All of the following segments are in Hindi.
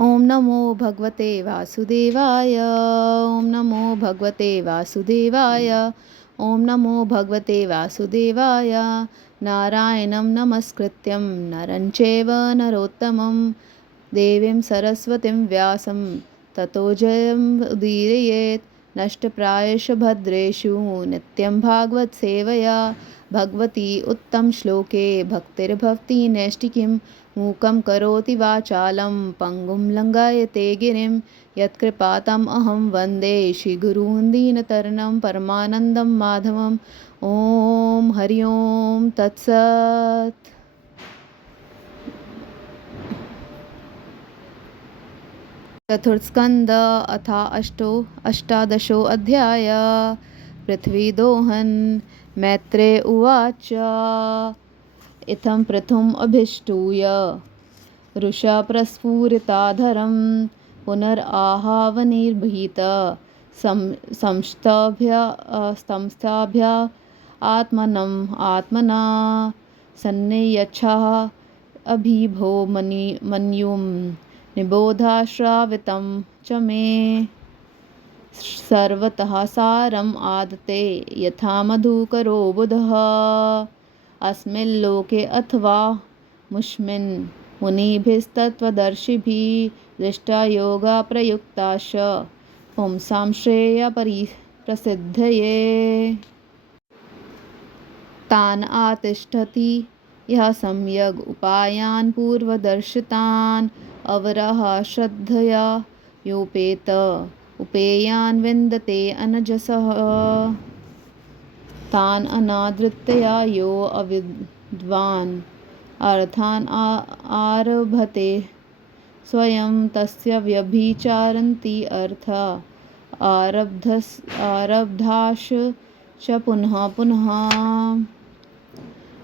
ओम नमो भगवते वासुदेवाय। ओम नमो भगवते वासुदेवाय। ओम नमो भगवते वासुदेवाय। नारायणं नमस्कृत्यं नरं चैव नरोत्तमं देवीं सरस्वतीं व्यासं ततो जयमुदीरयेत्। नष्टप्रायेषु भद्रेषु नित्यं भागवत सेवया भगवती उत्तमश्लोके भक्तिर्भवति नैष्टिकीं। मूकं करोति वाचालं पङ्गुं लङ्घयते गिरिं यत्कृपातम् अहं वन्दे श्रीगुरून् दीनतरणं परमानन्दं माधवम्। ॐ हरि ओं तत्सत्। चतुर्थस्कन्ध अथा अष्टादशो अध्याय। पृथ्वीदोहन्। मैत्रेय उवाच। इत्थं पृथुम् अभिष्टूय रुषा प्रस्फुरिताधरं पुनराहावनिर्भीत संस्थाभ्य आत्मना सन्नियच्छः अभिभो मन्युं निबोधाश्रावितं च मे सर्वतः सारम् आदते यथा मधुकरो बुधः अस्मिल्लोके अथवा मुष्मिन् मुनिभिस्तत्त्वदर्शिभिः दृष्टा योगा प्रयुक्ताश्च पुंसां प्रसिद्धये। तान् आतिष्ठति यः सम्यग् उपायान् पूर्वदर्शितान् अवरः श्रद्धया योपेत उपेयान् विन्दते अनजसः तान् अनादृत्या यो अविद्वान् अर्थान् आरभते स्वयं तस्य व्यभिचारन्ति अर्थ आरब्धाश्च पुनः पुनः।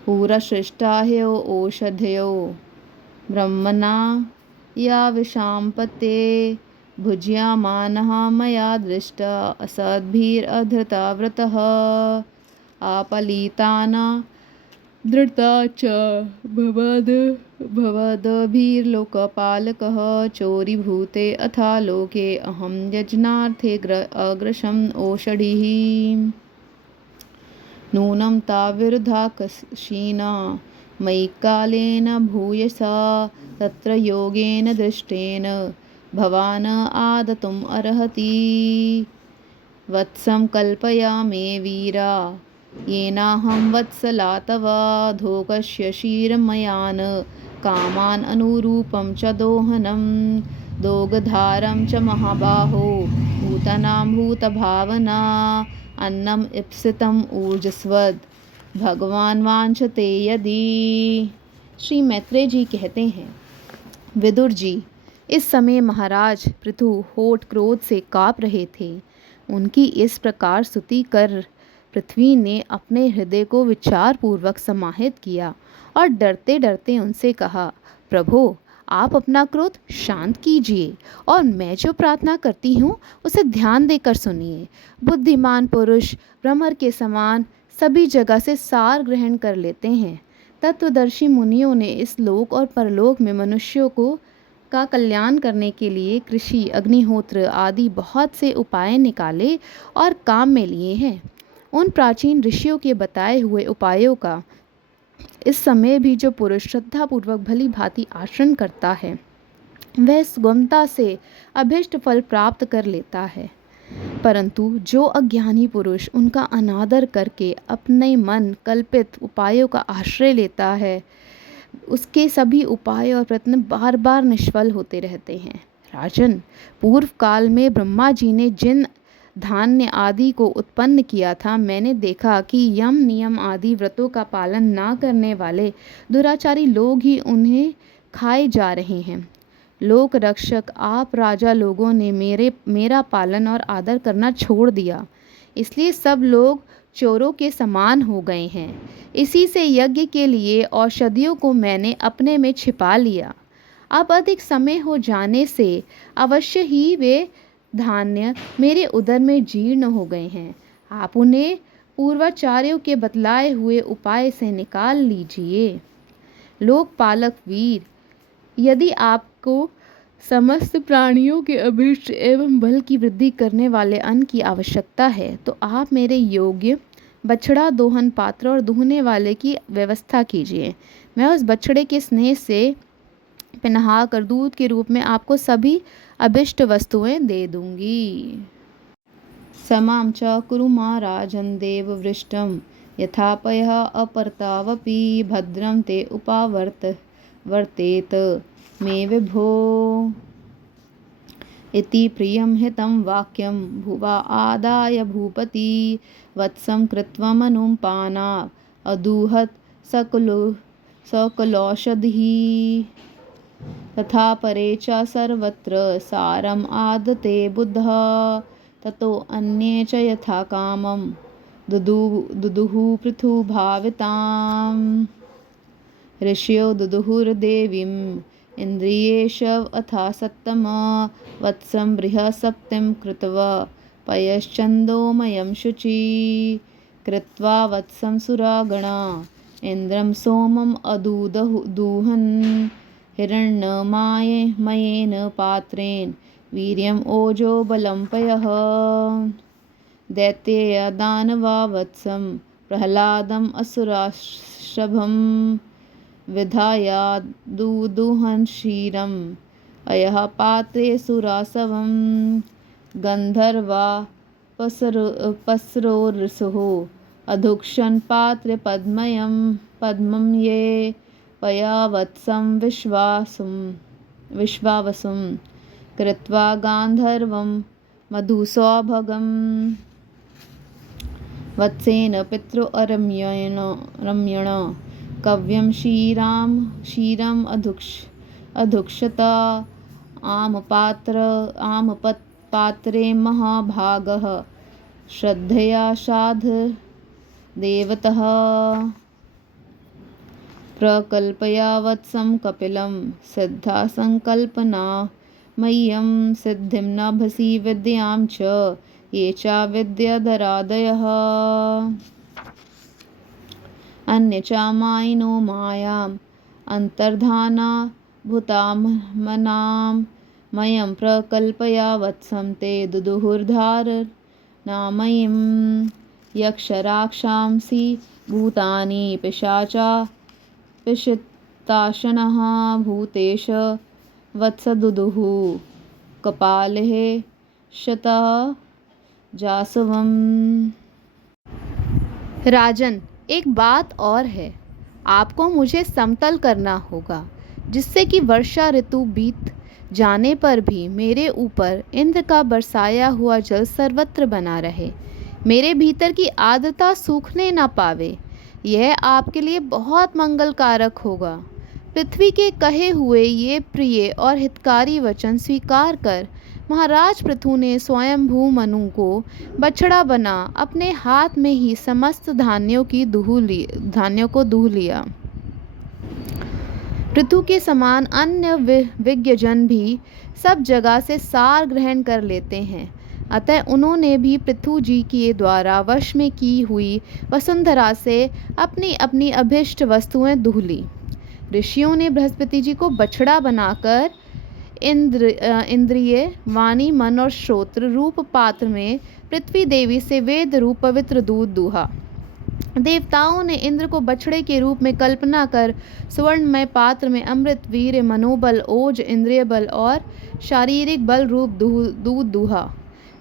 पुरसृष्टा ह्यो ओषधयो ब्रह्मणा या विशाम्पते भुज्यमानः मया दृष्ट असद्भिरधृता व्रतः आपलिताना धृता च भवद्भिर्लोकपालकः चोरीभूते अथा लोके अहं यजनार्थे अग्रसम् ओषधिः नूनं ताविरुद्धा कशीना मयि कालेन भूयसा तत्र योगेन दृष्टेन भवान् आदतुम् अर्हति वत्सं कल्पयामे वीरा येनाहं वत्सला तव धोकस्य क्षीरमयान् कामान् अनुरूपं च दोहनं दोगधारं च महाबाहो भूतानां भूतभावना अन्नम् इप्सितम् ऊर्जस्वद् भगवान वांछते यदि। श्री मैत्रेय जी कहते हैं, विदुर जी, इस समय महाराज पृथु होठ क्रोध से काँप रहे थे। उनकी इस प्रकार स्तुति कर पृथ्वी ने अपने हृदय को विचार पूर्वक समाहित किया और डरते डरते उनसे कहा, प्रभो, आप अपना क्रोध शांत कीजिए और मैं जो प्रार्थना करती हूँ उसे ध्यान देकर सुनिए। बुद्धिमान पुरुष भ्रमर के समान सभी जगह से सार ग्रहण कर लेते हैं। तत्वदर्शी मुनियों ने इस लोक और परलोक में मनुष्यों का कल्याण करने के लिए कृषि, अग्निहोत्र आदि बहुत से उपाय निकाले और काम में लिए हैं। उन प्राचीन ऋषियों के बताए हुए उपायों का इस समय भी जो पुरुष श्रद्धापूर्वक भली भांति आचरण करता है वह सुगमता से अभीष्ट फल प्राप्त कर लेता है, परंतु जो अज्ञानी पुरुष उनका अनादर करके अपने मन कल्पित उपायों का आश्रय लेता है उसके सभी उपाय और प्रयत्न बार बार निष्फल होते रहते हैं। राजन, पूर्व काल में ब्रह्मा जी ने जिन धान्य आदि को उत्पन्न किया था, मैंने देखा कि यम नियम आदि व्रतों का पालन ना करने वाले दुराचारी लोग ही उन्हें खाए जा रहे हैं। लोक रक्षक आप राजा लोगों ने मेरा पालन और आदर करना छोड़ दिया, इसलिए सब लोग चोरों के समान हो गए हैं। इसी से यज्ञ के लिए औषधियों को मैंने अपने में छिपा लिया। अब अधिक समय हो जाने से अवश्य ही वे धान्य मेरे उदर में जीर्ण हो गए हैं। आप उन्हें पूर्वाचार्यों के बतलाए हुए उपाय से निकाल लीजिए। लोकपालक वीर, यदि आपको समस्त प्राणियों के अभीष्ट एवं बल की वृद्धि करने वाले अन्न की आवश्यकता है, तो आप मेरे योग्य बछड़ा दोहन पात्र और दुहने वाले की व्यवस्था कीजिए। मैं उस बछड़े के स्नेह से पिनहा कर दूध के रूप में आपको सभी अभिष्ट वस्तुएं दे दूंगी। समां च कुरु मा राजन् देववृष्टं यथापयः अपरतावपि भद्रं ते वर्तेत मे विभो इति प्रियं हितं वाक्यं भुवा आदाय भूपति वत्सं कृत्वा मनुपाना अदूहत सकलौषधिः तथा परे च सर्वत्र सारम् आदते बुद्धः ततो अन्ये च यथा कामं दुदुः पृथुभाविताम् ऋषयो दुदुहुर्देवीम् इन्द्रियेश अथा सत्तम वत्सं बृहस्पतिं कृत्वा पयश्चन्दोमयं शुचि कृत्वा वत्सं सुरागणा इन्द्रं सोमम् अदूदुहन् हिरण्मयेन पात्रेण वीर्यम् ओजो बलं पयः दैत्येया दानवा वत्सं प्रह्लादम् असुराशभं विधायादुदुहन् क्षीरम् अयः पात्रे सुरासवं गन्धर्वा पस्रोरसुः अधुक्षन् पात्रे पद्मं ये पया वत्सं विश्वावसुं कृत्वा गान्धर्वं मधुसौभगं वत्सेन पितृरम्येण कव्यं क्षीरम् अधुक्षत आमपात्रे महाभागः श्रद्धया साध देवतः प्रकल्पया वत्सं कपिलं सिद्धा संकल्पना मह्यं सिद्धिं नभसि विद्यां च ये च विद्याधरादयः अन्ये च मायिनो मायाम् अन्तर्धाना भूतामनां मयं प्रकल्पया वत्सं ते दुदुहुर्धारणामयीं यक्षराक्षांसि भूतानि पिशाचा पिशिताशनः भूतेश वत्सदुदुः कपालेः शतः जासवम्। राजन, एक बात और है, आपको मुझे समतल करना होगा जिससे कि वर्षा ऋतु बीत जाने पर भी मेरे ऊपर इंद्र का बरसाया हुआ जल सर्वत्र बना रहे, मेरे भीतर की आर्द्रता सूखने ना पावे। यह आपके लिए बहुत मंगलकारक होगा। पृथ्वी के कहे हुए ये प्रिय और हितकारी वचन स्वीकार कर महाराज पृथु ने स्वयंभू मनु को बछड़ा बना अपने हाथ में ही समस्त धान्यों को दूह लिया। पृथु के समान अन्य विज्ञजन भी सब जगह से सार ग्रहण कर लेते हैं, अतः उन्होंने भी पृथु जी के द्वारा वश में की हुई वसुंधरा से अपनी अपनी अभिष्ट वस्तुएं दूह ली। ऋषियों ने बृहस्पति जी को बछड़ा बनाकर इंद्रिय, वाणी, मन और श्रोत्र रूप पात्र में पृथ्वी देवी से वेद रूप पवित्र दूध दूहा। देवताओं ने इंद्र को बछड़े के रूप में कल्पना कर सुवर्णमय पात्र में अमृत, वीर्य, मनोबल, ओज, इंद्रिय बल और शारीरिक बल रूप दूध दूहा।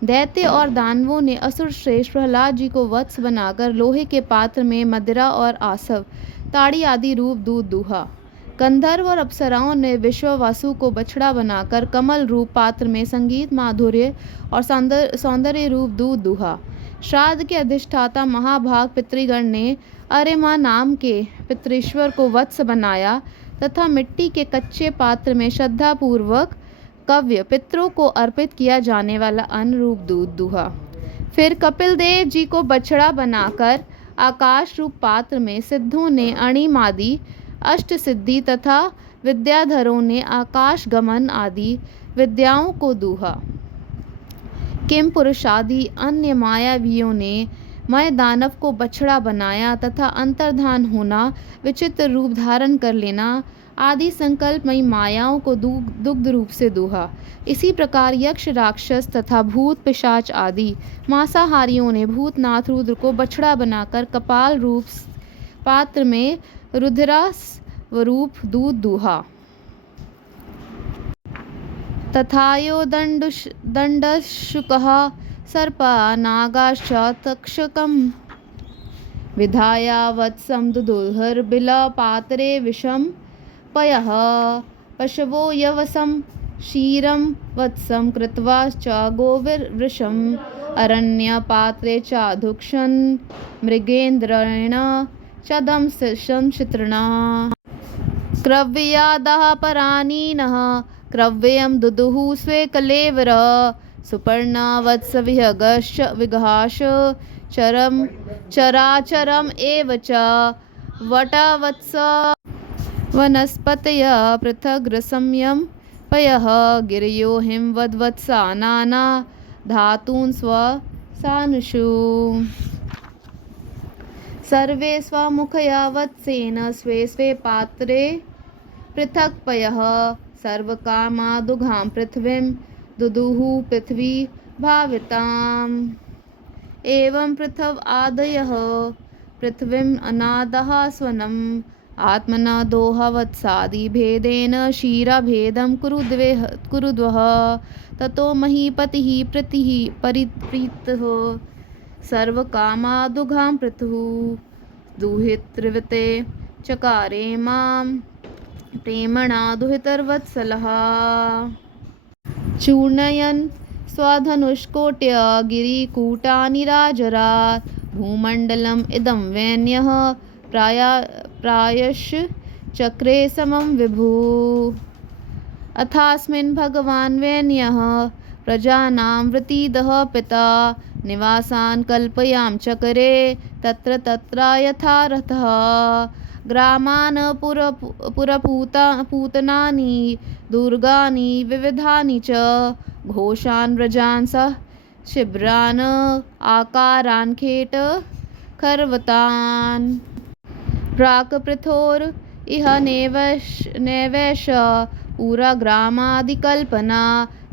दैत्य और दानवों ने असुर श्रेष्ठ प्रहलाद जी को वत्स बनाकर लोहे के पात्र में मदिरा और आसव, ताड़ी आदि रूप दूध दूहा। गंधर्व और अप्सराओं ने विश्वावसु को बछड़ा बनाकर कमल रूप पात्र में संगीत, माधुर्य और सौंदर्य रूप दूध दूहा। श्राद्ध के अधिष्ठाता महाभाग पितृगण ने अरिमा नाम के पितृश्वर को वत्स बनाया तथा मिट्टी के कच्चे पात्र में श्रद्धापूर्वक कव्य पितरों को अर्पित किया जाने वाला अन्न रूप दूध दूहा। फिर कपिल देव जी को बछड़ा बनाकर आकाश रूप पात्र में सिद्धों ने अणिमादि अष्ट सिद्धि तथा विद्याधरों ने आकाश गमन आदि विद्याओं को दूहा। किम पुरुषादि अन्य मायावियों ने मय दानव को बछड़ा बनाया तथा अंतर्धान होना, विचित्र रूप धारण कर लेना आदि संकल्पमयी मायाओं को दुग्ध रूप से दूहा। इसी प्रकार यक्ष, राक्षस तथा भूत पिशाच आदि मांसाहारियों ने भूतनाथ रुद्र को बछड़ा बनाकर कपाल रूप पात्र में रुधिरा स्वरूप दूध दूहा। तथायो दंडशुकः सर्पा नागाश्च तक्षकम् विधाया वत्सं दुदुर्बिलपात्रे विषं पयः पशवो यवसं क्षीरं वत्सं कृत्वा च गोवृषम् अरण्यपात्रे चाधुक्षन् मृगेन्द्रेण च दंशितृणा क्रव्यादः परानीनः क्रव्यं दुदुः स्वे कलेवर सुपर्णा वत्स विहगश्च विघाश चराचरम् एव च वटवत्स वनस्पतय पृथग्रसंयं पयः गिरयो हिमवद्वत्सा नाना धातून् स्वसानुषु सर्वे स्वमुखया वत्सेन स्वे स्वे पात्रे पृथक् पयः सर्वकामादुघां पृथ्वीं दुदुः पृथ्वी भाविताम् एवं पृथव आदयः पृथ्वीम् अनादः स्वनम् आत्मना दोहवत्सादि भेदेन क्षीरभेदं कुरुद्वः ततो महीपतिः परिप्रीतः सर्वकामादुघां पृथुः दुहितृवते चकारे मां प्रेमणा दुहितर्वत्सलः चूर्णयन् स्वधनुष्कोट्य गिरिकूटानि राजरात् भूमण्डलम् इदं वैन्यः प्रायश चक्रे समं विभुः अथास्मिन् भगवान् वैन्यः प्रजानां वृतीदः पिता निवासान् कल्पयां चक्रे तत्र तत्र यथा रथः ग्रामान् पुरपूतनानि दुर्गानि विविधानि च घोषान् व्रजान् सह शिबिरान् आकारान् खेट खर्वतान् प्राक् पृथोर् इह नैवेश पुरा ग्रामादिकल्पना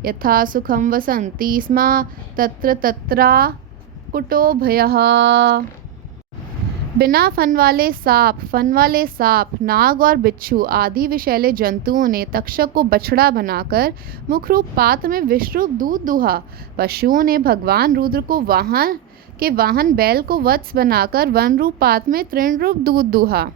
यथा सुखं वसन्ति स्म तत्र तत्रा कुटोभयः बिना फन वाले सांप, नाग और बिच्छू आदि विषैले जंतुओं ने तक्षक को बछड़ा बनाकर मुखरूप पात्र में विषरूप दूध दूहा। पशुओं ने भगवान रुद्र को वाहन बैल को वत्स बनाकर वन रूप पात्र में तृण रूप दूध दूहा।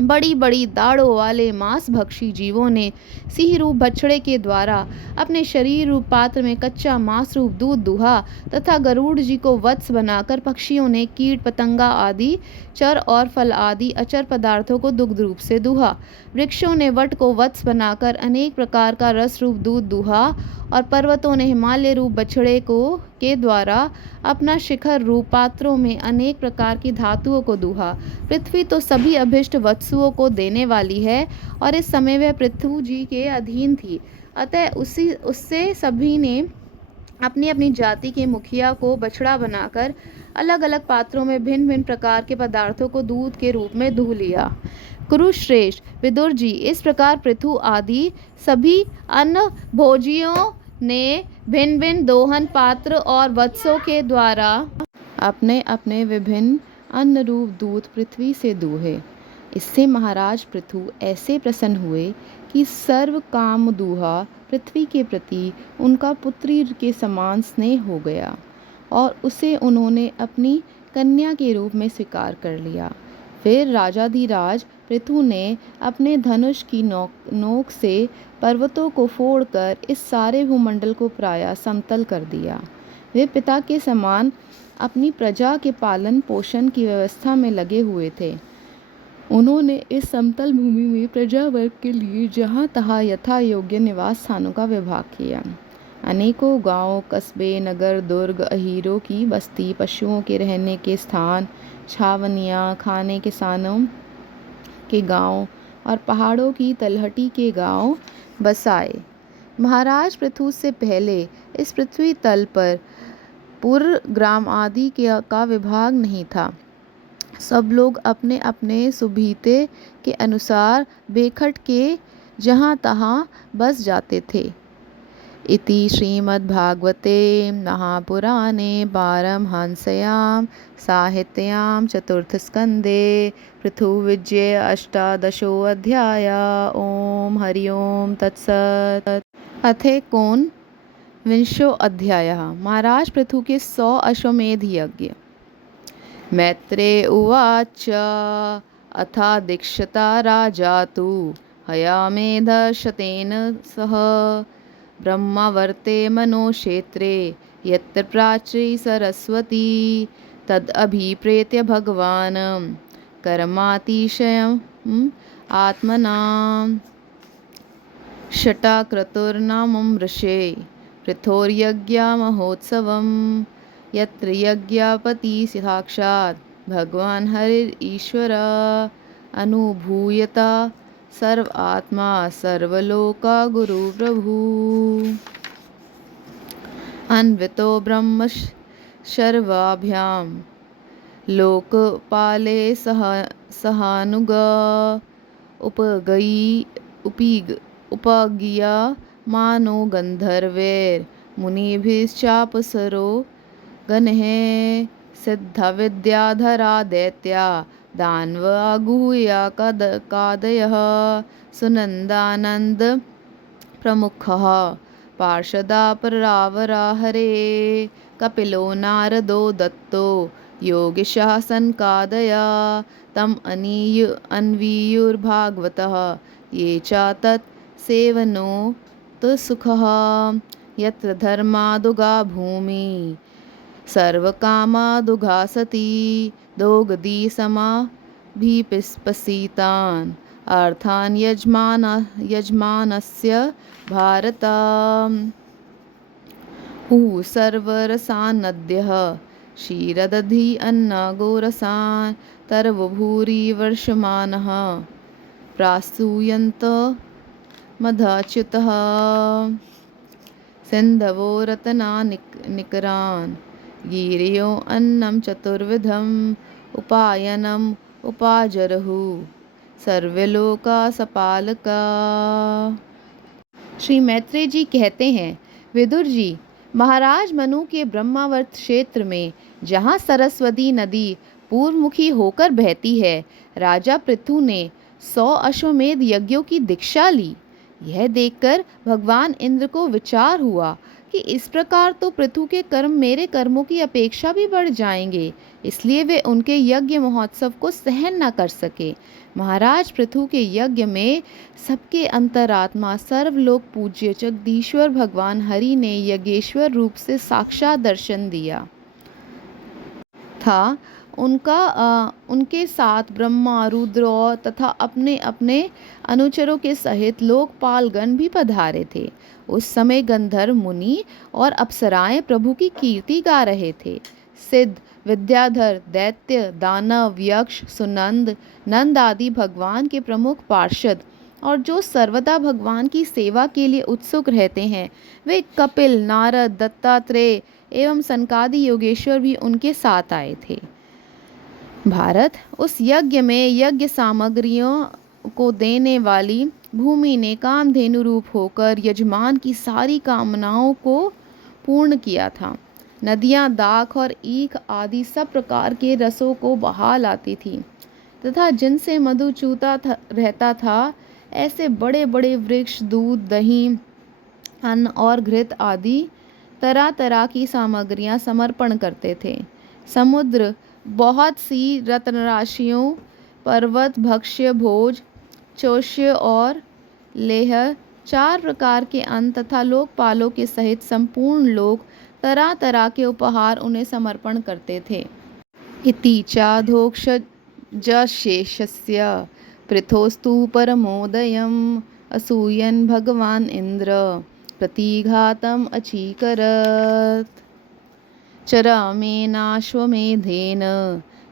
बड़ी बड़ी दाढ़ों वाले मांसभक्षी जीवों ने सिंह रूप बछड़े के द्वारा अपने शरीर रूप पात्र में कच्चा मांस रूप दूध दूहा तथा गरुड़ जी को वत्स बनाकर पक्षियों ने कीट पतंगा आदि चर और फल आदि अचर पदार्थों को दुग्ध रूप से दूहा। वृक्षों ने वट को वत्स बनाकर अनेक प्रकार का रस रूप दूध दूहा और पर्वतों ने हिमालय रूप बछड़े के द्वारा अपना शिखर रूप पात्रों में अनेक प्रकार की धातुओं को दूहा। पृथ्वी तो सभी अभिष्ट वत्सुओं को देने वाली है और इस समय वह पृथ्वी जी के अधीन थी, अतः उससे सभी ने अपनी अपनी जाति के मुखिया को बछड़ा बनाकर अलग अलग पात्रों में भिन्न भिन्न प्रकार के पदार्थों को दूध के रूप में दूह लिया। कुरुश्रेष्ठ विदुर जी, इस प्रकार पृथु आदि सभी अन्न भोजियों ने भिन्न भिन्न दोहन पात्र और वत्सों के द्वारा अपने अपने विभिन्न अन्न रूप दूध पृथ्वी से दूहे। इससे महाराज पृथु ऐसे प्रसन्न हुए कि सर्व काम दूहा पृथ्वी के प्रति उनका पुत्री के समान स्नेह हो गया और उसे उन्होंने अपनी कन्या के रूप में स्वीकार कर लिया। फिर राजाधिराज पृथु ने अपने धनुष की नोक से पर्वतों को फोड़कर इस सारे भूमंडल को प्रायः समतल कर दिया। वे पिता के समान अपनी प्रजा के पालन पोषण की व्यवस्था में लगे हुए थे। उन्होंने इस समतल भूमि में प्रजा वर्ग के लिए जहाँ तहाँ यथा योग्य निवास स्थानों का विभाग किया। अनेकों गांव, कस्बे, नगर, दुर्ग, अहीरों की बस्ती, पशुओं के रहने के स्थान, छावनियाँ, खाने के स्थानों के गांव और पहाड़ों की तलहटी के गांव बसाए। महाराज पृथु से पहले इस पृथ्वी तल पर पुर, ग्राम आदि का विभाग नहीं था। सब लोग अपने अपने सुबीते के अनुसार बेखट के जहाँ तहाँ बस जाते थे। इति श्रीमद्भागवते महापुराणे पारमहंस्यां साहित्यां चतुर्थस्कन्धे पृथुविजये अष्टादशोऽध्याय। ओम हरि ओम तत्सत्। अथ विंशो अध्यायः। महाराज पृथु के 100 अश्वमेध यज्ञ। मैत्रेय उवाच अथा दीक्षता राजा तु हयामेधशतेन सह ब्रह्मावर्ते मनोक्षेत्रे यत्र प्राची सरस्वती तदभिप्रेत्य भगवान् कर्मातिशयम् आत्मनां षटाक्रतुर्नाममृषे पृथोर्यज्ञमहोत्सवं यत्र यज्ञपति साक्षात् भगवान् हरिरीश्वर अनुभूयत सर्व आत्मा सर्वलोका गुरु प्रभु। अन्वितो ब्रह्म सर्वाभ्यां लोकपाले सहानुग उपगीय मानो गन्धर्वैर्मुनिभिश्चापसरो गणः सिद्धविद्याधरा दैत्या दानवागुह्या कादयः सुनन्दानन्द प्रमुखः पार्षदा परावरा हरे कपिलो नारदो दत्तो योगिशः सनकादया तम अन्वीयुर्भागवतः ये च तत् सेवनोत्सुकः यत्र धर्मादुगा भूमि सर्वकामादुगा सती दोगदी समाभिपसीतान् अर्थान् यजमानस्य भारत। सर्वरसान्नद्यः क्षीरदधि अन्नगोरसान् तरवभूरि वर्षमानः प्रासूयन्त मधाच्युतः सिन्धवो रत्नानिकरान् गिरयो अन्नं चतुर्विधम् उपायनम् उपाजरहु सर्वलोका सपालका। श्री मैत्रेय जी कहते हैं, विदुर जी, महाराज मनु के ब्रह्मावर्त क्षेत्र में जहाँ सरस्वती नदी पूर्वमुखी होकर बहती है, राजा पृथु ने 100 अश्वमेध यज्ञों की दीक्षा ली। यह देखकर भगवान इंद्र को विचार हुआ कि इस प्रकार तो पृथु के कर्म मेरे कर्मों की अपेक्षा भी बढ़ जाएंगे, इसलिए वे उनके यज्ञ महोत्सव को सहन न कर सके। महाराज पृथु के यज्ञ में सबके अंतरात्मा सर्वलोक पूज्य जगदीश्वर भगवान हरि ने यज्ञेश्वर रूप से साक्षात दर्शन दिया था। उनके साथ ब्रह्मा, रुद्र तथा अपने अपने अनुचरों के सहित लोकपालगण भी पधारे थे। उस समय गंधर्व, मुनि और अप्सराएं प्रभु की कीर्ति गा रहे थे। सिद्ध, विद्याधर, दैत्य, दानव, यक्ष, सुनंद, नंद आदि भगवान के प्रमुख पार्षद और जो सर्वदा भगवान की सेवा के लिए उत्सुक रहते हैं, वे कपिल, नारद, दत्तात्रेय एवं सनकादि योगेश्वर भी उनके साथ आए थे। भारत, उस यज्ञ में यज्ञ सामग्रियों को देने वाली भूमि ने कामधेनु रूप होकर यजमान की सारी कामनाओं को पूर्ण किया था। नदियाँ दाख और ईख आदि सब प्रकार के रसों को बहा लाती थीं तथा जिनसे मधु चूता रहता था, ऐसे बड़े बड़े वृक्ष दूध, दही, अन्न और घृत आदि तरह तरह की सामग्रियाँ समर्पण करते थे। समुद्र बहुत सी रत्नराशियों, पर्वत भक्ष्य भोज, चोष्य और लेह, 4 प्रकार के अन्न तथा लोकपालों के सहित संपूर्ण लोग तरह तरह के उपहार उन्हें समर्पण करते थे। इति चाधोक्षजशेषस्य पृथोस्तु परमोदयम् असूयन् भगवान् इन्द्र प्रतिघातम् अचीकरत्। चरमेनाश्वमेधेन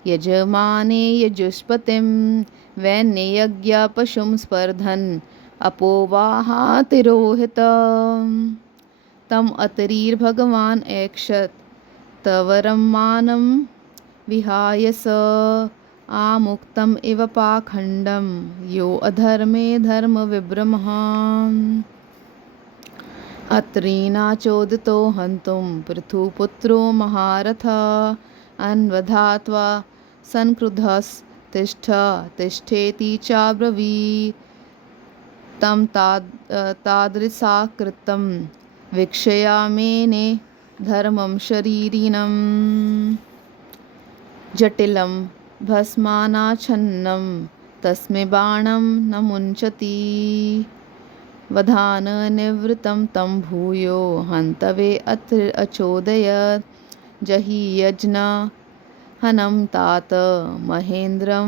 यजमाने यजुष्पतिं वैन्ययज्ञ पशुं स्पर्धन् अपोवाहातिरोहितम् तम अतरीर्भगवान् ऐक्षत तवरं मानं विहाय स आमुक्तम् इव पाखण्डं यो अधर्मे धर्मविभ्रमः अत्रीनाचोदितो हन्तुं पृथुपुत्रो महारथः अन्वधात्वा सन्क्रुद्धस्तिष्ठ तिष्ठेति चाब्रवीत् तं तादृशाकृतं वीक्षयामेने धर्मं शरीरिणं जटिलं भस्मानाच्छन्नं तस्मै बाणं न मुञ्चति वधाननिवृत्तं तं भूयो हन्तवे अत्र अचोदयत् जहि यज्ञहनं तात महेन्द्रं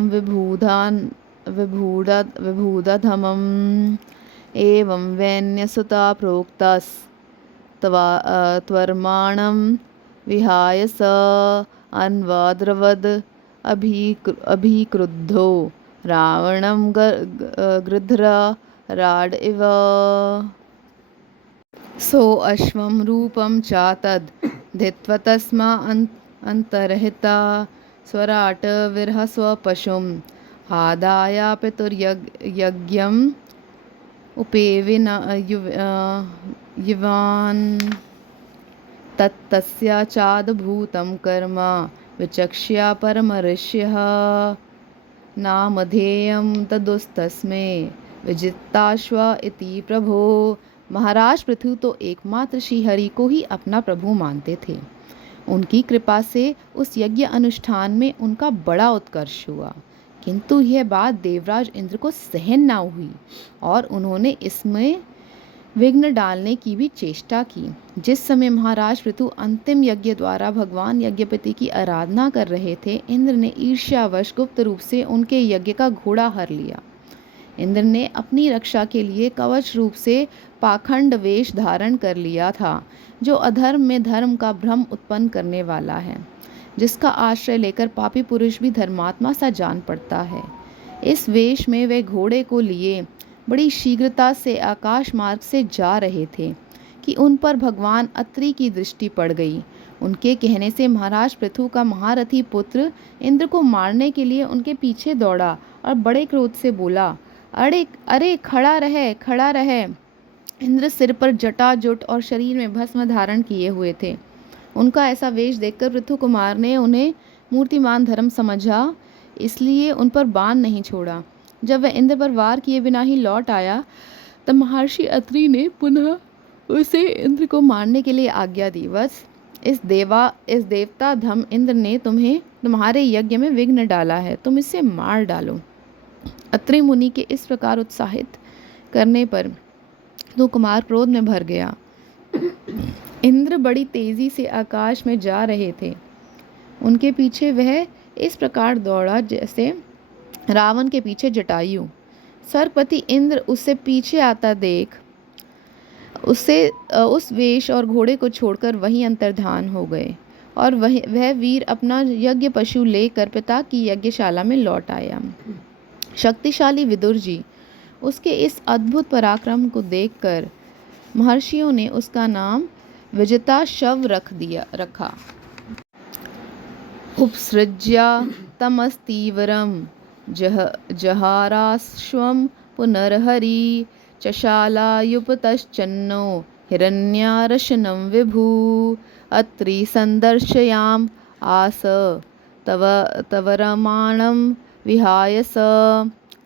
विबुधधमम् एवं वैन्यसुता त्वर्माणं विहाय स अन्वद्रवद् अभिक्रुद्धो रावणं गृध्रराड इव सो अश्वं रूपं च तद् धित्वा तस्मा अन्तर्हिता स्वराट विरहस्वपशुम् आदाय पितुर्यज्ञम् उपेविन युवान् तत्तस्य चाद्भूतं कर्म विचक्ष्य परमर्षयः नामधेयं तदुस्तस्मै विजिताश्व इति प्रभो। महाराज पृथु तो एकमात्र श्री हरि को ही अपना प्रभु मानते थे। उनकी कृपा से उस यज्ञ अनुष्ठान में उनका बड़ा उत्कर्ष हुआ, किंतु यह बात देवराज इंद्र को सहन न हुई और उन्होंने इसमें विघ्न डालने की भी चेष्टा की। जिस समय महाराज पृथु अंतिम यज्ञ द्वारा भगवान यज्ञपति की आराधना कर रहे थे, इंद्र ने ईर्ष्यावश गुप्त रूप से उनके यज्ञ का घोड़ा हर लिया। इंद्र ने अपनी रक्षा के लिए कवच रूप से पाखंड वेश धारण कर लिया था, जो अधर्म में धर्म का भ्रम उत्पन्न करने वाला है, जिसका आश्रय लेकर पापी पुरुष भी धर्मात्मा सा जान पड़ता है। इस वेश में वे घोड़े को लिए बड़ी शीघ्रता से आकाश मार्ग से जा रहे थे कि उन पर भगवान अत्रि की दृष्टि पड़ गई। उनके कहने से महाराज पृथु का महारथी पुत्र इंद्र को मारने के लिए उनके पीछे दौड़ा और बड़े क्रोध से बोला, अरे अरे खड़ा रहे खड़ा रहे। इंद्र सिर पर जटाजुट और शरीर में भस्म धारण किए हुए थे। उनका ऐसा वेश देखकर पृथु कुमार ने उन्हें मूर्तिमान धर्म समझा, इसलिए उन पर बाण नहीं छोड़ा। जब वह इंद्र पर वार किए बिना ही लौट आया, तब महर्षि अत्रि ने पुनः उसे इंद्र को मारने के लिए आज्ञा दी। बस इस देवता धम इंद्र ने तुम्हारे यज्ञ में विघ्न डाला है, तुम इसे मार डालो। अत्रि मुनि के इस प्रकार उत्साहित करने पर तो कुमार क्रोध में भर गया। इंद्र बड़ी तेजी से आकाश में जा रहे थे। उनके पीछे वह इस प्रकार दौड़ा जैसे रावण के पीछे जटायु। स्वर्गपति इंद्र उससे पीछे आता देख उस वेश और घोड़े को छोड़कर वहीं अंतर्धान हो गए और वह वीर अपना यज्ञ पशु लेकर पिता की यज्ञशाला में लौट आया। शक्तिशाली विदुर जी उसके इस अद्भुत पराक्रम को देखकर महर्षियों ने उसका नाम विजिता शव रखा। उपसृज्य तमस्तीवरम जहाराश्वं पुनर्हरि चशालायुपतश्चन्नो हिरण्यारशनं विभु अत्रि संदर्शयाम आस तवरमाणं विहाय स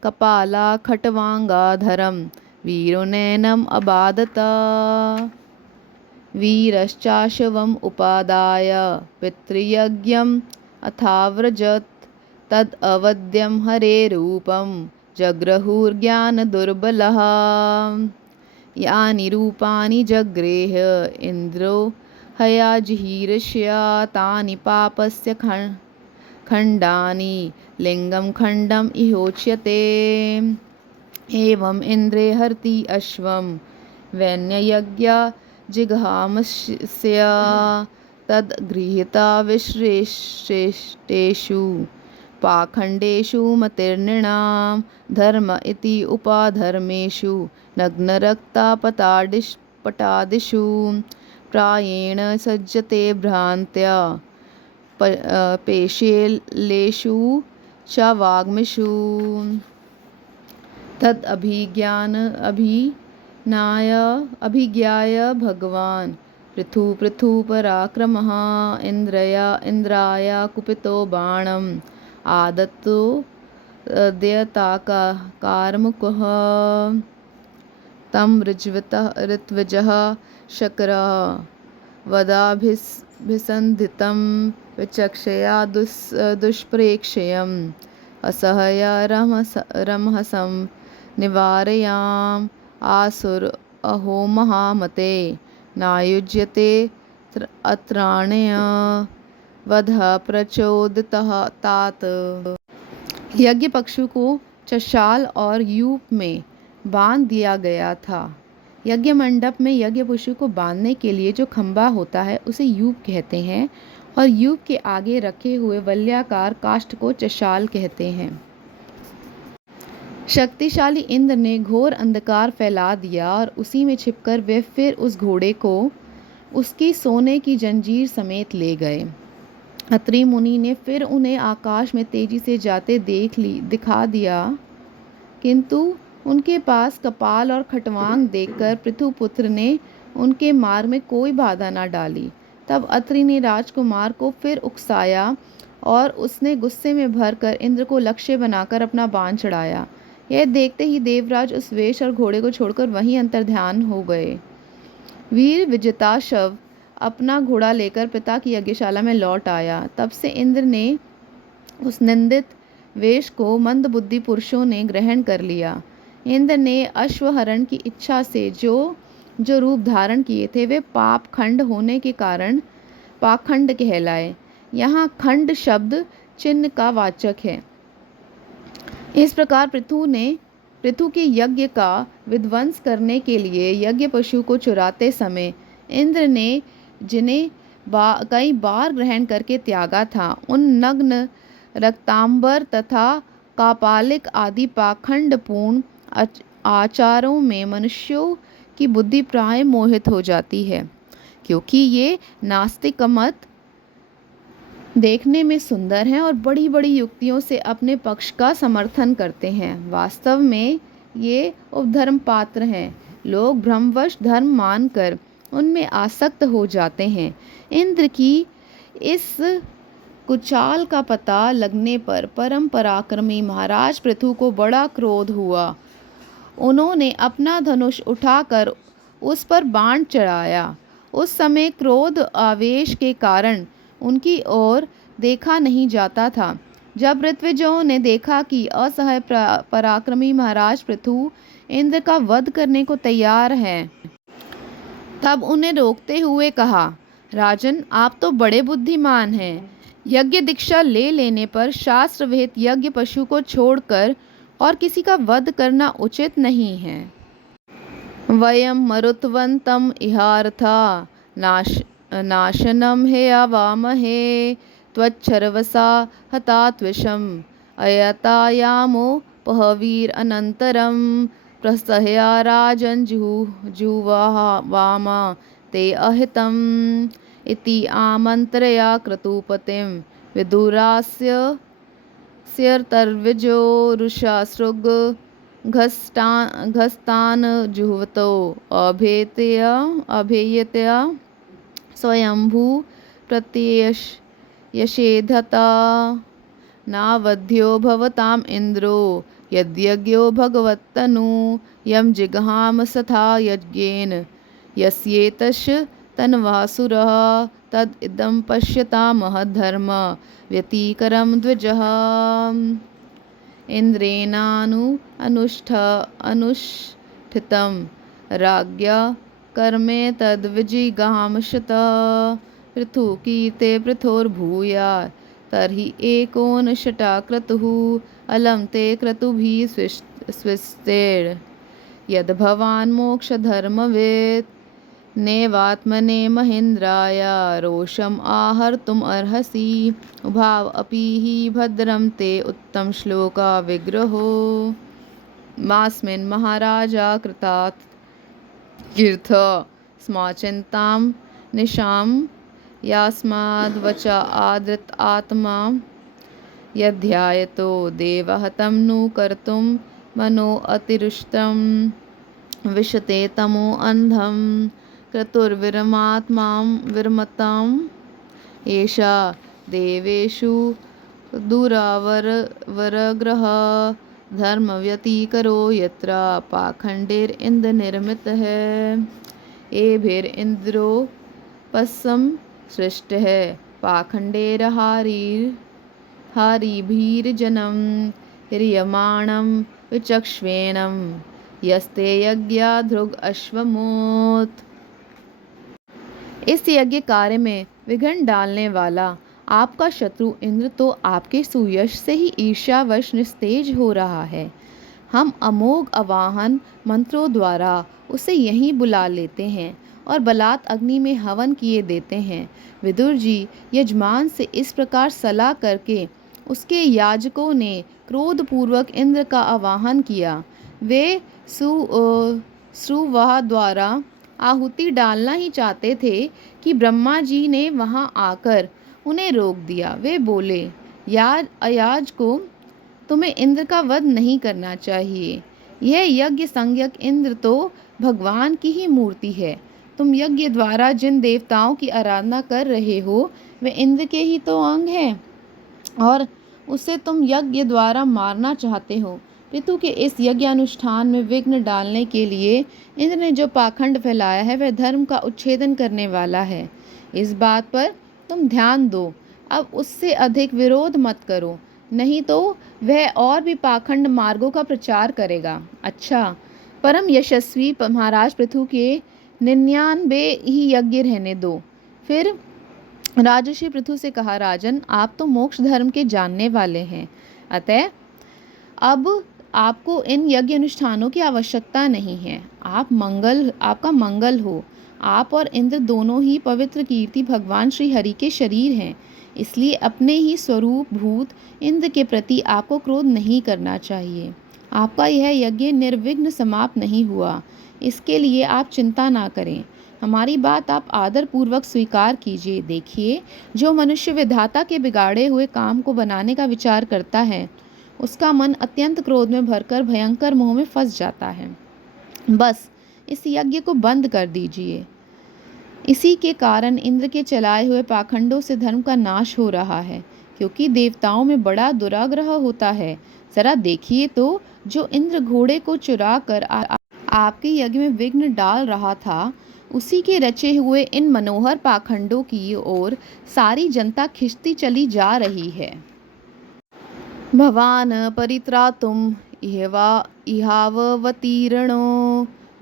कपाला खट्वांगाधरं वीरोनयनम् अबादत वीरश्चाशवम् उपादाय पितृयज्ञम् अथाव्रजत् तद् अवद्यं हरे रूपं जग्रहुर्ज्ञानदुर्बलः यानि रूपाणि जग्रेह इन्द्रो हयाजिहीर्ष्या तानि पापस्य खण्डानि लिङ्गं खण्डम् इहोच्यते। एवम् इन्द्रे हरति अश्वं वैन्ययज्ञ जिघांस्य तद् गृहीता विश्रेष्टेषु पाखण्डेषु मतिर्नृणां धर्म इति उपाधर्मेषु नग्नरक्तापटादिषु प्रायेण सज्जते भ्रान्त्या पेशेलेषु च वाग्मिषु तद अभिज्ञाय भगवान् पृथु पराक्रमः इंद्राय कुपितो बाणम् आदत्तो दयताकारमुखः तं ऋत्विजः शक्रः वदाभिसन्धितं विचक्षया दुष्प्रेक्षयम् असह्य रमहसं निवारयाम् आसुर अहो महामते नायुज्यते अत्राण्य वध प्रचोदितः तात। यज्ञ पशु को चशाल और यूप में बांध दिया गया था। यज्ञ मंडप में यज्ञ पशु को बांधने के लिए जो खंभा होता है उसे यूप कहते हैं और यूप के आगे रखे हुए वलयाकार काष्ठ को चशाल कहते हैं। शक्तिशाली इंद्र ने घोर अंधकार फैला दिया और उसी में छिपकर वे फिर उस घोड़े को उसकी सोने की जंजीर समेत ले गए। अत्रि मुनि ने फिर उन्हें आकाश में तेजी से जाते दिखा दिया, किंतु उनके पास कपाल और खटवांग देखकर पृथुपुत्र ने उनके मार्ग में कोई बाधा न डाली। तब अत्रि ने राजकुमार को फिर उकसाया और उसने गुस्से में भरकर इंद्र को लक्ष्य बनाकर अपना बाण चढ़ाया। यह देखते ही देवराज उस वेश और घोड़े को छोड़कर वहीं अंतर्ध्यान हो गए। वीर विजिताशव अपना घोड़ा लेकर पिता की यज्ञशाला में लौट आया। तब से इंद्र ने उस निंदित वेश को मंदबुद्धि पुरुषों ने ग्रहण कर लिया। इंद्र ने अश्वहरण की इच्छा से जो रूप धारण किए थे वे पापखंड होने के कारण पाखंड कहलाए। यहाँ खंड शब्द चिन्ह का वाचक है। इस प्रकार पृथु के यज्ञ का विध्वंस करने के लिए यज्ञ पशु को चुराते समय इंद्र ने जिन्हें कई बार ग्रहण करके त्यागा था, उन नग्न रक्तांबर तथा कापालिक आदि पाखंडपूर्ण आचारों में मनुष्यों की बुद्धि प्राय मोहित हो जाती है, क्योंकि ये नास्तिक मत देखने में सुंदर हैं और बड़ी बड़ी युक्तियों से अपने पक्ष का समर्थन करते हैं। वास्तव में ये उपधर्म पात्र हैं। लोग भ्रमवश धर्म मानकर उनमें आसक्त हो जाते हैं। इंद्र की इस कुचाल का पता लगने पर परम पराक्रमी महाराज पृथु को बड़ा क्रोध हुआ। उन्होंने अपना धनुष उठाकर उस पर बाण चढ़ाया। उस समय क्रोध आवेश के कारण उनकी ओर देखा नहीं जाता था। जब ऋत्विजों ने देखा कि असह्य पराक्रमी महाराज पृथु इंद्र का वध करने को तैयार हैं, तब उन्हें रोकते हुए कहा, राजन, आप तो बड़े बुद्धिमान हैं। यज्ञ दीक्षा ले लेने पर शास्त्र विहित यज्ञ पशु को छोड़कर और किसी का वध करना उचित नहीं है। वयम मरुत्वंतम इहार्था नाशनम हे आवामहे त्वच्छर्वसा हतात्विषम अयतायामो पहवीर अनंतरम प्रसह्या राजन जुवामा ते अहितम इति आमंत्रया क्रतुपतिं विदुरास्य स्यर्तर्विजो रुषासृग घस्तान जुहवतो अभेयतया स्वयंभू प्रत्ययशेधता नावध्यो भवताम इंद्रो यद्यज्ञो भगवत्तनु यम जिगहाम सथा यज्ञेन यस्येतश तन्वासुरः तद इदं पश्यता महद्धर्म व्यतिकरं द्विजः अनुष्ठितं राज्ञा कर्मे तद्विजिगांशतः पृथु कीर्ते पृथोर्भूया तर्हि एकोनशता क्रतुः अलं ते क्रतुभिः स्विस्तेर् यद् भवान् मोक्षधर्मवेत् नैवात्मने महेन्द्राय रोषम् आहर्तुम् अर्हसि उभाव अपि हि भद्रं ते उत्तम श्लोका विग्रहो मास्मिन् महाराजा कृतात् कीर्थ स्माचिन्तां निशां यास्माद्वचा आदृत आत्मा यध्यायतो देवः तं नु कर्तुं मनो अतिरुष्टं विशते तमो अंधं क्रतुर्विरमात्मां विरमताम् एषा देवेषु दुरावरग्रह धर्मव्यतिकरो यत्र पाखंडेरिन्द्रनिर्मितः एभिरिन्द्रोपस्सं सृष्टः पाखंडेरहारिभिर्जनं ह्रियमाणं विचक्ष्वेनं यस्ते यज्ञा ध्रुग अश्वमोत। इस यज्ञ कार्य में विघ्न डालने वाला आपका शत्रु इंद्र तो आपके सुयश से ही ईर्ष्यावश निस्तेज हो रहा है। हम अमोघ आवाहन मंत्रों द्वारा उसे यहीं बुला लेते हैं और बलात् अग्नि में हवन किए देते हैं। विदुर जी, यजमान से इस प्रकार सलाह करके उसके याजकों ने क्रोधपूर्वक इंद्र का आवाहन किया। वे सुवाह द्वारा आहुति डालना ही चाहते थे कि ब्रह्मा जी ने वहां आकर उन्हें रोक दिया। वे बोले, अयाज को तुम्हें इंद्र का वध नहीं करना चाहिए। यह यज्ञ संज्ञक इंद्र तो भगवान की ही मूर्ति है। तुम यज्ञ द्वारा जिन देवताओं की आराधना कर रहे हो वे इंद्र के ही तो अंग हैं और उसे तुम यज्ञ द्वारा मारना चाहते हो। पितु के इस यज्ञ अनुष्ठान में विघ्न डालने के लिए इंद्र ने जो पाखंड फैलाया है वह धर्म का उच्छेदन करने वाला है। इस बात पर तुम ध्यान दो। अब उससे अधिक विरोध मत करो, नहीं तो वह और भी पाखंड मार्गों का प्रचार करेगा। अच्छा, परम यशस्वी महाराज पृथु के 99 ही यज्ञ रहने दो। फिर राजर्षि पृथु से कहा, राजन, आप तो मोक्ष धर्म के जानने वाले हैं, अतः अब आपको इन यज्ञ अनुष्ठानों की आवश्यकता नहीं है। आपका मंगल हो। आप और इंद्र दोनों ही पवित्र कीर्ति भगवान श्री हरि के शरीर हैं, इसलिए अपने ही स्वरूप भूत इंद्र के प्रति आपको क्रोध नहीं करना चाहिए। आपका यह यज्ञ निर्विघ्न समाप्त नहीं हुआ, इसके लिए आप चिंता ना करें। हमारी बात आप आदर पूर्वक स्वीकार कीजिए। देखिए, जो मनुष्य विधाता के बिगाड़े हुए काम को बनाने का विचार करता है उसका मन अत्यंत क्रोध में भरकर भयंकर मोह में फंस जाता है। बस इस यज्ञ को बंद कर दीजिए। इसी के कारण इंद्र के चलाए हुए पाखंडों से धर्म का नाश हो रहा है, क्योंकि देवताओं में बड़ा दुराग्रह होता है। जरा देखिए तो, जो इंद्र घोड़े को चुरा कर आपके यज्ञ में विघ्न डाल रहा था, उसी के रचे हुए इन मनोहर पाखंडों की ओर सारी जनता खिंचती चली जा रही है। भवान परित्रातुम इहावतीर्णो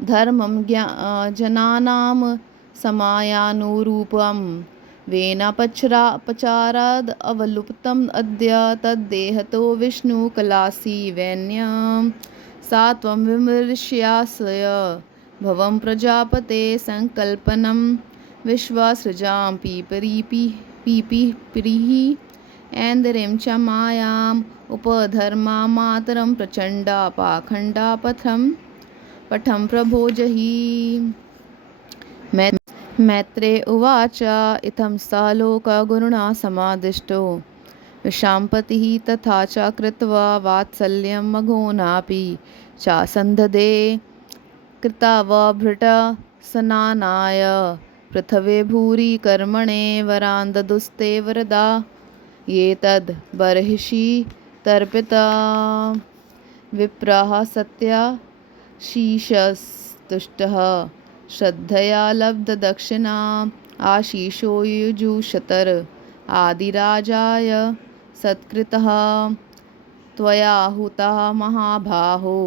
धर्मं जनानां समायानुरूपं वेनापचाराद अवलुप्तम् अद्य तद्देहतो विष्णुकलासी वैन्यं सा त्वं विमर्श्यासय भवं प्रजापते संकल्पनं विश्वासृजां पीपरीः ऐन्द्रिं च मायाम् उपधर्मा मातरं प्रचण्डा पाखण्डा पठं प्रभोजहि। मैत्रे उवाच, इत्थं स लोकगुरुणा समादिष्टो विशाम्पतिः तथा च कृत्वा वात्सल्यं मघोनापि चासन्धदे कृतावभृटसनानाय पृथवे भूरि कर्मणे वरान्ददुस्ते वरदा ये तद् बर्हिषि तर्पिता विप्राः सत्या शीशस्तुष्टः श्रद्धया लब्धदक्षिणा आशीषो युजुषतर आदिराजाय सत्कृतः त्वया हुतः महाबाहो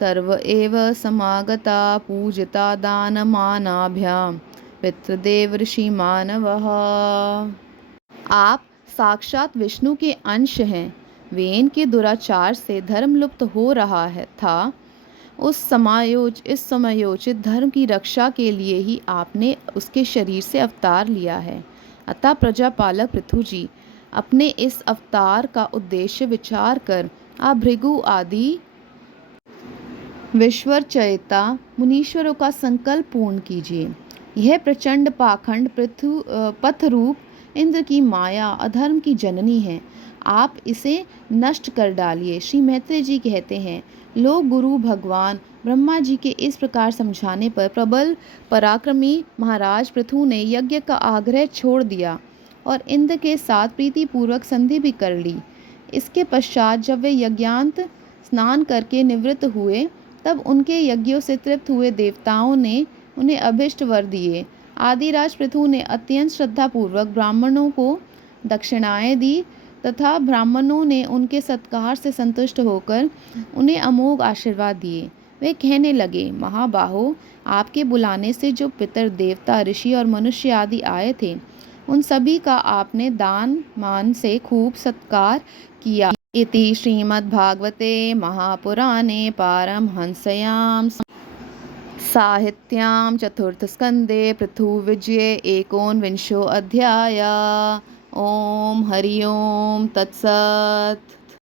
सर्व एव समागता पूजिता दानमानाभ्यां पितृदेव ऋषि मानवः। आप साक्षात विष्णु के अंश हैं। वेन के दुराचार से धर्म लुप्त हो रहा था। इस समयोचित धर्म की रक्षा के लिए ही आपने उसके शरीर से अवतार लिया है। अतः प्रजापालक पृथु जी, अपने इस अवतार का उद्देश्य विचार कर आप भृगु आदि विश्वरचयिता मुनीश्वरों का संकल्प पूर्ण कीजिए। यह प्रचंड पाखंड पथरूप इंद्र की माया अधर्म की जननी है। आप इसे नष्ट कर डालिए। श्री मैत्रेय जी कहते हैं, लोग गुरु भगवान ब्रह्मा जी के इस प्रकार समझाने पर प्रबल पराक्रमी महाराज पृथु ने यज्ञ का आग्रह छोड़ दिया और इंद्र के साथ प्रीतिपूर्वक संधि भी कर ली। इसके पश्चात जब वे यज्ञांत स्नान करके निवृत्त हुए, तब उनके यज्ञों से तृप्त हुए देवताओं ने उन्हें अभिष्ट वर दिए। आदिराज पृथु ने अत्यंत श्रद्धापूर्वक ब्राह्मणों को दक्षिणाएं दी तथा ब्राह्मणों ने उनके सत्कार से संतुष्ट होकर उन्हें अमोघ आशीर्वाद दिए। वे कहने लगे, महाबाहो, आपके बुलाने से जो पितर देवता ऋषि और मनुष्य आदि आए थे, उन सभी का आपने दान मान से खूब सत्कार किया। इति श्रीमद्भागवते महापुराणे पारमहंस्यां साहित्यां चतुर्थस्कन्धे पृथुविजये एकोनविंशो अध्यायः। ओम हरि ओम तत्सत्।